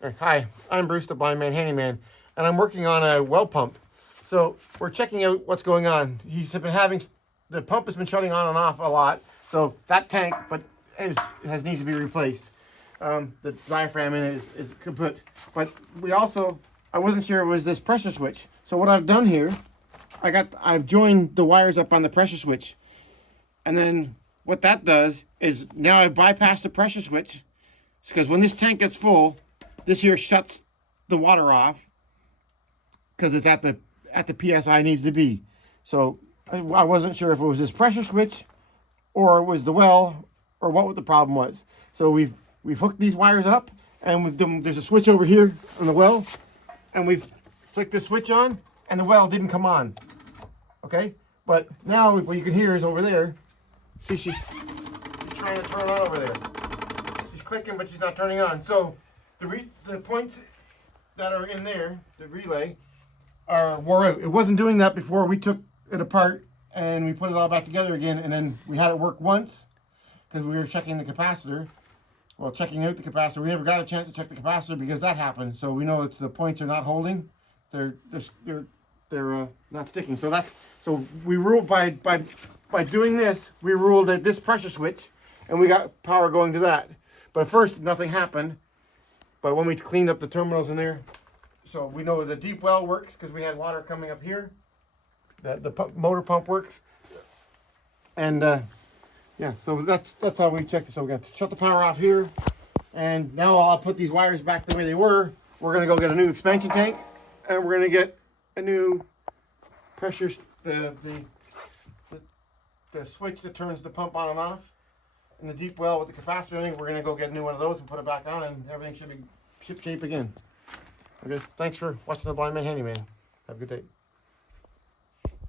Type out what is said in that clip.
Hi, I'm Bruce the Blind Man Handyman, and I'm working on a well pump. So we're checking out what's going on. He's been having, the pump has been shutting on and off a lot. So that tank has needs to be replaced. The diaphragm in it is kaput. But I wasn't sure it was this pressure switch. So what I've done here, I've joined the wires up on the pressure switch. And then what that does is now I've bypassed the pressure switch, because when this tank gets full, this here shuts the water off because it's at the PSI it needs to be. So I wasn't sure if it was this pressure switch or it was the well or what the problem was. So we've hooked these wires up, and there's a switch over here on the well, and we've flicked the switch on, and the well didn't come on. Okay, but now what you can hear is over there. See, she's trying to turn on over there. She's clicking, but she's not turning on. So the points that are in there, the relay, are wore out. It wasn't doing that before we took it apart and we put it all back together again, and then we had it work once because we were checking the capacitor. Well, checking out the capacitor, we never got a chance to check the capacitor because that happened. So we know it's the points are not holding. They're not sticking. So we ruled by doing this, we ruled at this pressure switch, and we got power going to that. But at first, nothing happened. But when we cleaned up the terminals in there, so we know the deep well works because we had water coming up here. The motor pump works. And yeah, so that's how we checked it. So we're going to shut the power off here. And now I'll put these wires back the way they were. We're going to go get a new expansion tank. And we're going to get a new pressure, the switch that turns the pump on and off. And the deep well with the capacitor in it, we're going to go get a new one of those and put it back on, and everything should be ship shape again. Okay, thanks for watching the Blind Man Handyman. Have a good day.